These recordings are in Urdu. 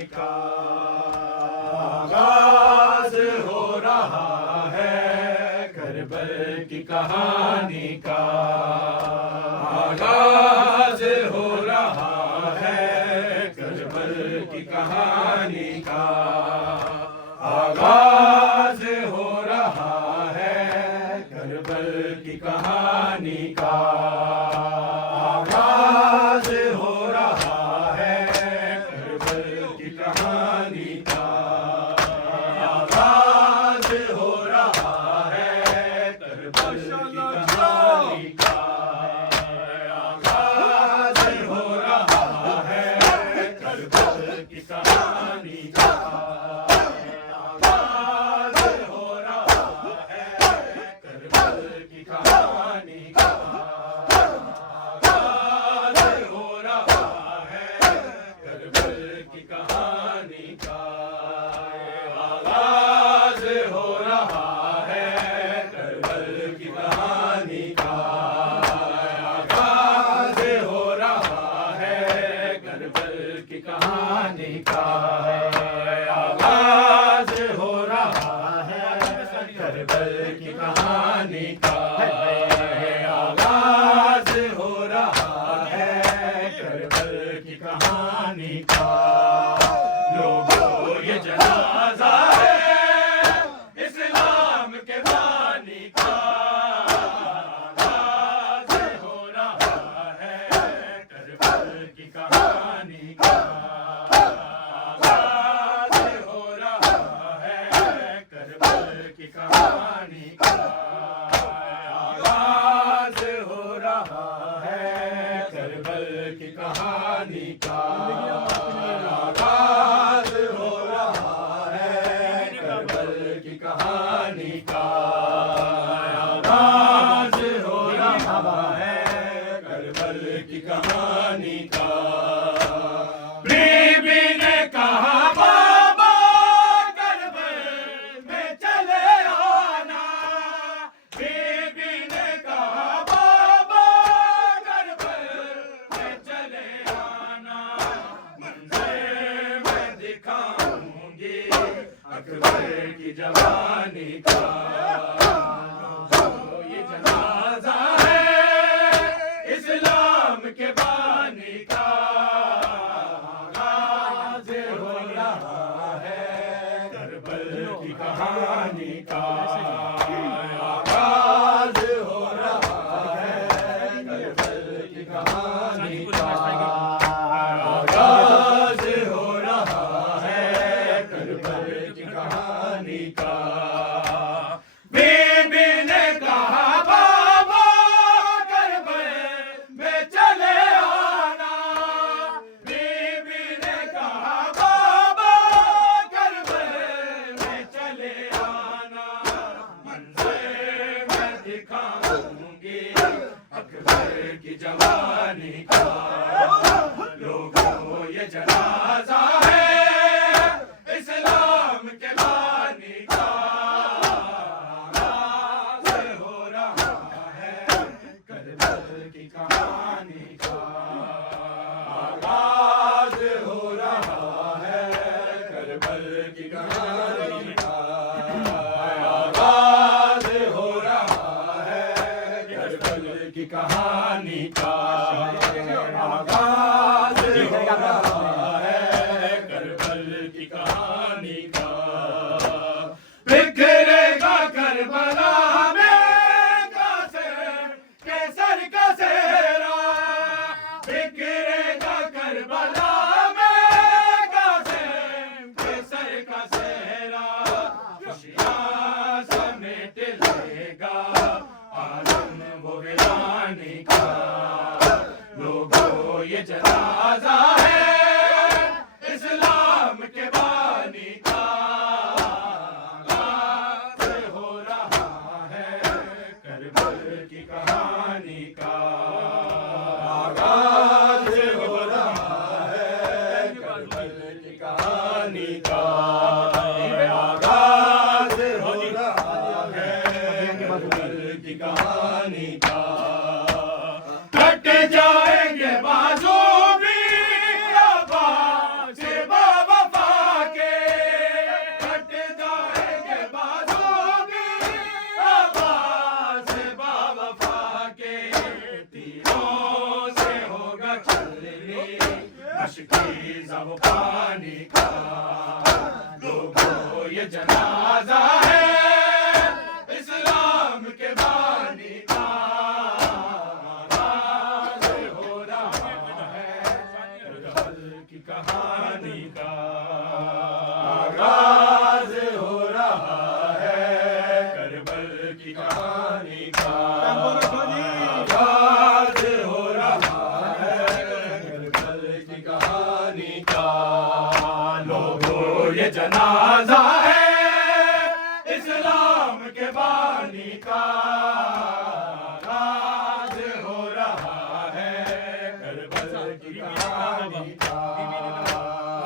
کہانی کا آغاز ہو رہا ہے، کربل کی کہانی کا آغاز ہو رہا ہے، کربل کی کہانی کا آغاز ہو رہا ہے، کربل کی کہانی کا آغاز ہو رہا ہے، کربل کی کہانی کا آغاز ہو رہا ہے، کربل کی کہانی کا آغاز ہو رہا ہے، کربل کی کہانی کا آغاز ہو رہا ہے، کربل کی کہانی کا آغاز ہو رہا ہے، کربل کی کہانی کا آغاز ہو رہا ہے، کربل کی کہانی کا آغاز ہو رہا ہے، کربل کی کہانی کا آغاز ہو رہا ہے، کربل کی کہانی کا آغاز ہو رہا ہے، کربل کی کہانی کا لوگوں یہ جنازہ ہے اسلام کے بانی کا آغاز ہو رہا ہے، کربل کی کہانی کا آغاز ہو رہا ہے، کربل کی کہانی کا آغاز ہو رہا ہے، کربل کی کہانی کا آغاز ہو رہا ہے، کربل کی کہانی کا آغاز ہو رہا ہے، کربل کی کہانی کا بی بی نے کہا بابا کربل میں چلے آنا، بی بی نے کہا بابا کربل میں چلے آنا، منظر میں دکھاؤں گی اکبر کی جوانی کا یہ جنازہ ہے اسلام کے بانی کا آغاز ہو رہا ہے، کربل کی کہانی کا آغاز ہو رہا ہے، کربل کی کہانی کا آغاز ہو رہا ہے، کربل کی کہانی کا بی بی نے کہا بابا کربل میں چلے آنا، بی بی نے کہا بابا کربل میں چلے آنا، منظر میں دکھاؤں گی اکبر کی جوانی کا لوگوں یہ جنازہ ہے اسلام کے بانی کا آغاز ہو رہا ہے، کربل کی کہانی کا آغاز ہو رہا ہے، کربل کی کہانی کا آغاز ہو رہا ہے، کربل کی کہانی کا آغاز ہو رہا ہے، کربل کی کہانی کا بکھرے گا کربلا میں کیسر کا صحرا، بکھرے گا کربلا میں کیسر کا صحرا، خوشیاں سمیٹ لے گا عالم وہ ویرانی کا لوگوں یہ جنازہ ہے اسلام کے بانی کا آغاز ہو رہا ہے، کربل کی کہانی کا آغاز ہو رہا ہے، کربل کی کہانی کا آغاز ہو رہا ہے، کربل کی کہانی کا کٹ جائیں گے بازو بھی سے بابا وہ پانی کا لوگوں یہ جنازہ ہے اسلام کے بانی کا آغاز ہو رہا ہے کربل کی کہانی کا آغاز ہو رہا ہے کربل کی کہانی کا آغاز ہو رہا ہے کربل کی کہانی کا لوگوں یہ جنازہ ہے اسلام کے بانی کا آغاز ہو رہا ہے کربل کی کہانی کا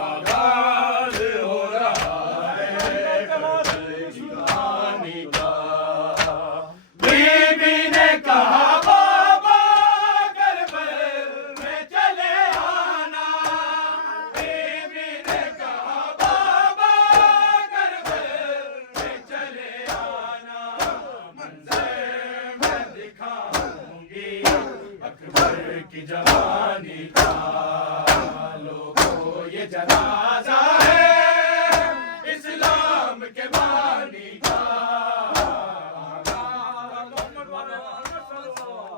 آغاز ہو رہا ہے کربل کی کہانی کا بی بی نے کہا بابا کربل میں چلے آنا بی بی نے کہا بابا کربل میں چلے آنا منظر میں دکھاؤں گی اکبر کی جوانی کا لوگوں یہ جنازہ